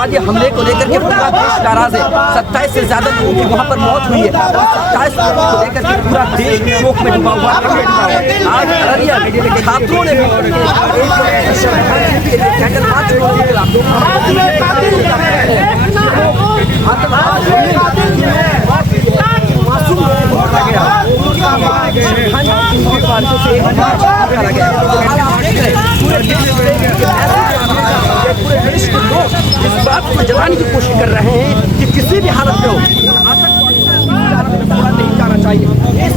आतंकवादी हमले को लेकर के पूरा देश नाराज है। 27 से ज्यादा लोगों की वहाँ पर मौत हुई है और 27 लोगों को लेकर के पूरा देश शोक में डूबा हुआ है। आज अररिया छात्रों ने इस बात को जताने की कोशिश कर रहे हैं कि किसी भी हालत में हो नहीं जाना चाहिए। इस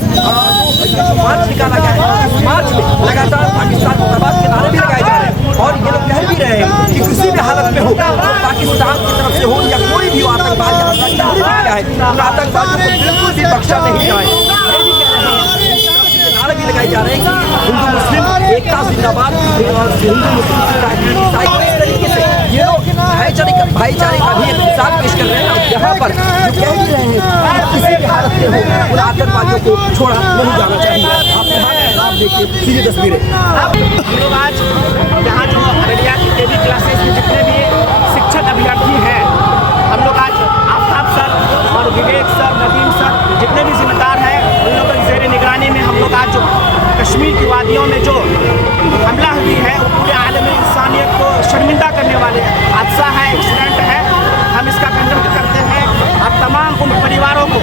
मार्च निकाला गया है, इस मार्च में लगातार पाकिस्तान मुर्दाबाद के नारे भी लगाए जा रहे हैं और ये लोग कह भी रहे हैं कि किसी भी हालत में हो पाकिस्तान की तरफ से हो या कोई भी आतंकवादी है आतंकवादियों को बिल्कुल भी बख्शा नहीं जाए। नारे भी लगाए जा रहे हैं कि हिंदू मुस्लिम एकता जिंदाबाद और हिंदू मुस्लिम इस तरीके से ये लोग भाईचारे का भी एक मिसाल पेश कर रहे हैं। यहाँ पर जो कह भी रहे हैं किसी भी हालत में हो उन आतंकवादियों को छोड़ा नहीं जाना चाहिए। आप देखिए सीधी तस्वीरें। हम लोग आज यहाँ जो अररिया की केवी क्लासेस के जितने भी शिक्षक अभ्यर्थी हैं, हम लोग आज आफ्ताब सर और विवेक सर, नदीम सर जितने भी जिम्मेदार हैं उन लोगों की ज़ेर निगरानी में हम लोग आज जो कश्मीर की वादियों में जो हमला हुई है वो पूरे आलम इंसानियत को शर्मिंदा करने वाले हादसा है, एक्सीडेंट है। हम इसका खंडन करते हैं और तमाम उन परिवारों को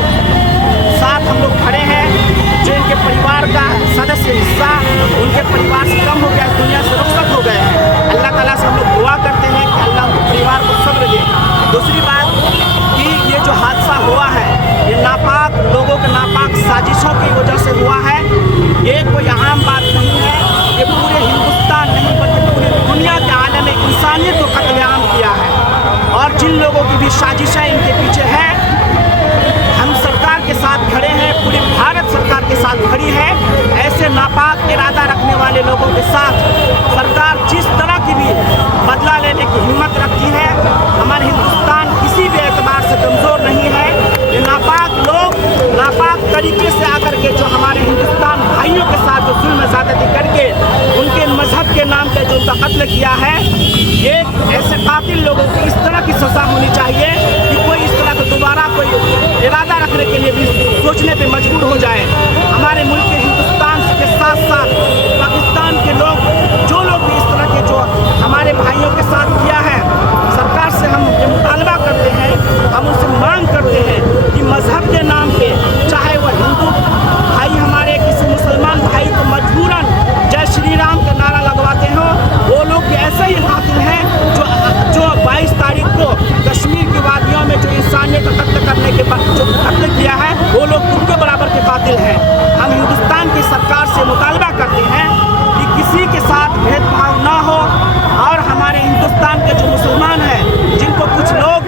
साथ हम लोग खड़े हैं जो इनके परिवार का सदस्य हिस्सा उनके परिवार से कम हो गया, दुनिया से रुखसत हो गए हैं। अल्लाह ताला से हम लोग दुआ करते हैं कि अल्लाह उनके परिवार को सब्र दे। दूसरी बात कि ये जो हादसा हुआ है ये नापाक लोगों के नापाक साजिशों की वजह से हुआ है। ये कोई आम बात नहीं है, ये पूरे हिंदुस्तान नहीं बल्कि पूरी दुनिया के आलम इंसानियत को कत्लेआम किया है और जिन लोगों की भी साजिशें इनके पीछे है हम सरकार के साथ खड़े हैं, पूरी भारत सरकार के साथ खड़ी है। ऐसे नापाक इरादा रखने वाले लोगों के साथ सरकार जिस तरह की भी बदला लेने की हिम्मत रखती है, हमारे हिंदुस्तान किसी भी एतबार से कमज़ोर नहीं है। ये नापाक लोग नापाक तरीके से आकर के जो हमारे हिंदुस्तान भाइयों के साथ जो जुल्म ज़्यादती करके उनके मजहब के नाम पे जो उनका कत्ल किया है, ये ऐसे कातिल लोगों को इस तरह की सज़ा होनी चाहिए कि कोई इस तरह का दोबारा कोई इरादा रखने के लिए भी सोचने पे मजबूर हो जाए। हमारे मुल्क के हिंदुस्तान के साथ साथ पाकिस्तान के लोग जो लोग भी इस तरह के जो हमारे भाइयों के साथ किया है, सरकार से हम ये मुतालबा करते हैं, हम उनसे मांग करते हैं कि मजहब के नाम पे चाहे वह हिंदू भाई हमारे किसी मुसलमान भाई को मजबूरन जय श्री राम का नारा लगवाते हो, वो लोग भी ऐसे ही कातिल हैं जो 22 तारीख को कश्मीर की वादियों में जो इंसानियत का कत्ल करने के बाद जो कत्ल किया है वो लोग उनके बराबर के कातिल हैं। हम हिंदुस्तान की सरकार से मुतालबा करते हैं कि किसी के साथ भेदभाव ना हो और हमारे हिंदुस्तान के जो मुसलमान हैं जिनको कुछ लोग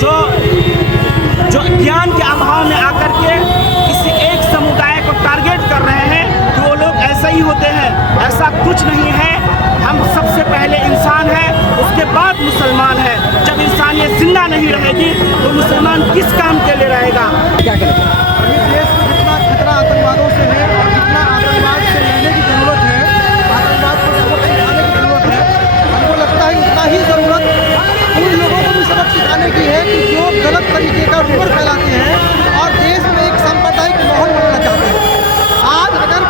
जो ज्ञान के अभाव में आकर के किसी एक समुदाय को टारगेट कर रहे हैं कि वो लोग ऐसे ही होते हैं, ऐसा कुछ नहीं है। हम सबसे पहले इंसान हैं, उसके बाद मुसलमान हैं। जब इंसानियत जिंदा नहीं रहेगी तो मुसलमान किस काम के लिए रहेगा? क्या करें? अभी देश में जितना खतरा आतंकवादों से है और जितना आतंकवाद से लड़ने की ज़रूरत है, आतंकवाद को सबक सिखाने की ज़रूरत है, हमको लगता है उतना ही ज़रूरत उन लोगों को भी सबक सिखाने की है कि जो गलत तरीके का रूमर फैलाते हैं और देश में एक सांप्रदायिक माहौल बनाना चाहते हैं। आज अगर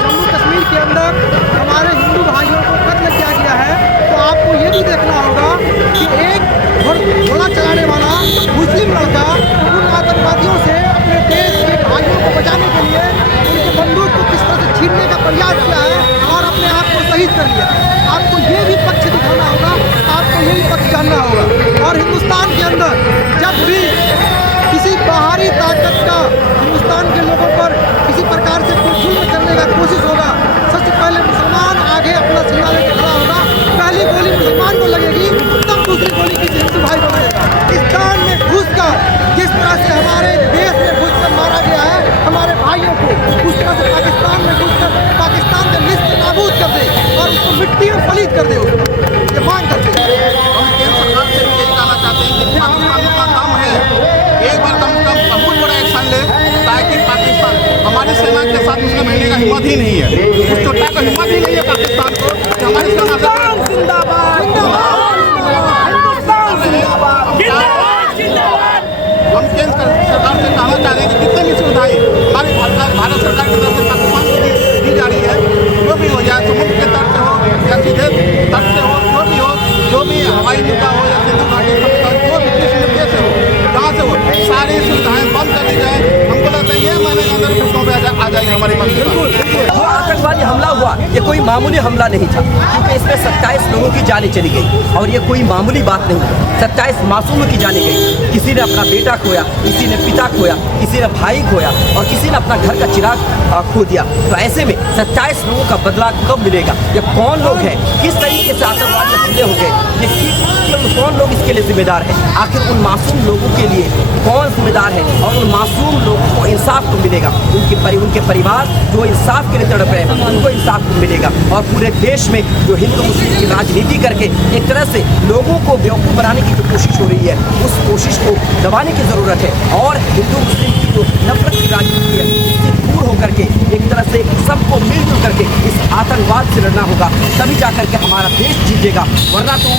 जम्मू कश्मीर के अंदर हमारे हिंदू भाइयों को कत्ल किया गया है तो आपको ये भी देखना होगा कि एक घोड़ा चलाने वाला मुस्लिम लड़का उन आतंकवादियों से अपने देश के भाइयों को बचाने के लिए उनके बंदूक को किस तरह से छीनने का प्रयास किया है और अपने आप को शहीद कर लिया। आपको ये भी पक्ष दिखाना होगा, आपको ये भी पक्ष जानना होगा। और हिंदुस्तान के अंदर जब भी किसी बाहरी ताकत का हिंदुस्तान के लोगों पर किसी प्रकार से कोई जुल्म करने का कोशिश होगा, सबसे पहले मुसलमान आगे अपना सीना लेकर खड़ा होगा। पहली गोली मुसलमान को लगेगी, तब दूसरी गोली किसी हिंदू भाई को लगेगा। इस दान में घुसकर जिस तरह से हमारे देश में घुसकर मारा गया है हमारे भाइयों को, उस तरह से पाकिस्तान में घुसकर पाकिस्तान का निस्त नाबूद कर दे और उसको मिट्टी में पलीद कर दे। ये मांग करते हैं। हम केंद्र सरकार से भी यही कहना चाहते हैं कि पाकिस्तान का काम है एक बार कम से कम बहुत बड़ा एक्शन ले ताकि पाकिस्तान हमारी सेना के साथ उसने मिलने का हिम्मत ही नहीं है, उस चोटा का हिम्मत ही नहीं है पाकिस्तान को कि हमारी सेना से हमारी मंत्री। जो आतंकवादी हमला हुआ ये कोई मामूली हमला नहीं था, क्योंकि इसमें 27 लोगों की जानें चली गई और ये कोई मामूली बात नहीं है। 27 मासूमों की जानें गई। किसी ने अपना बेटा खोया, किसी ने पिता खोया, किसी ने भाई खोया और किसी ने अपना घर का चिराग खो दिया। तो ऐसे में 27 लोगों का बदला कब मिलेगा? ये कौन लोग हैं? किस तरीके से आतंकवादी हमले हो गए? ये कौन लोग इसके लिए जिम्मेदार है? आखिर उन मासूम लोगों के लिए कौन जिम्मेदार है और उन मासूम लोगों को इंसाफ तो मिलेगा? उनके परिवार जो इंसाफ के लिए तड़प रहे हैं उनको इंसाफ तो मिलेगा। और पूरे देश में जो हिंदू मुस्लिम की राजनीति करके एक तरह से लोगों को बेवकूफ़ बनाने की जो कोशिश हो रही है उस कोशिश को दबाने की ज़रूरत है। और हिंदू मुस्लिम की जो नफरत की राजनीति है इससे दूर होकर के एक तरह से सबको मिलजुल करके इस आतंकवाद से लड़ना होगा, तभी जाकर के हमारा देश जीतेगा। वरना तो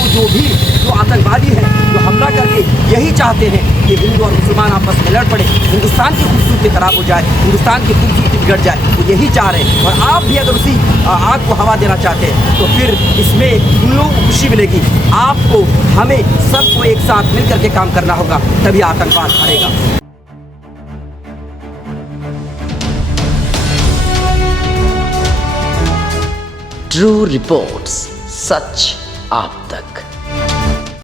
जो आतंकवादी हैं जो हमला करके यही चाहते हैं कि हिंदू और मुसलमान आपस में लड़ पड़े, हिंदुस्तान की खूबसूरती खराब हो जाए, हिंदुस्तान की खूबसूरती बिगड़ जाए, वो यही चाह रहे हैं। और आप भी अगर उसी आग को हवा देना चाहते हैं तो फिर इसमें उन लोगों को खुशी मिलेगी। आपको हमें सबको एक साथ मिल करके काम करना होगा, तभी आतंकवाद हारेगा। ट्रू रिपोर्ट्स, सच आप तक।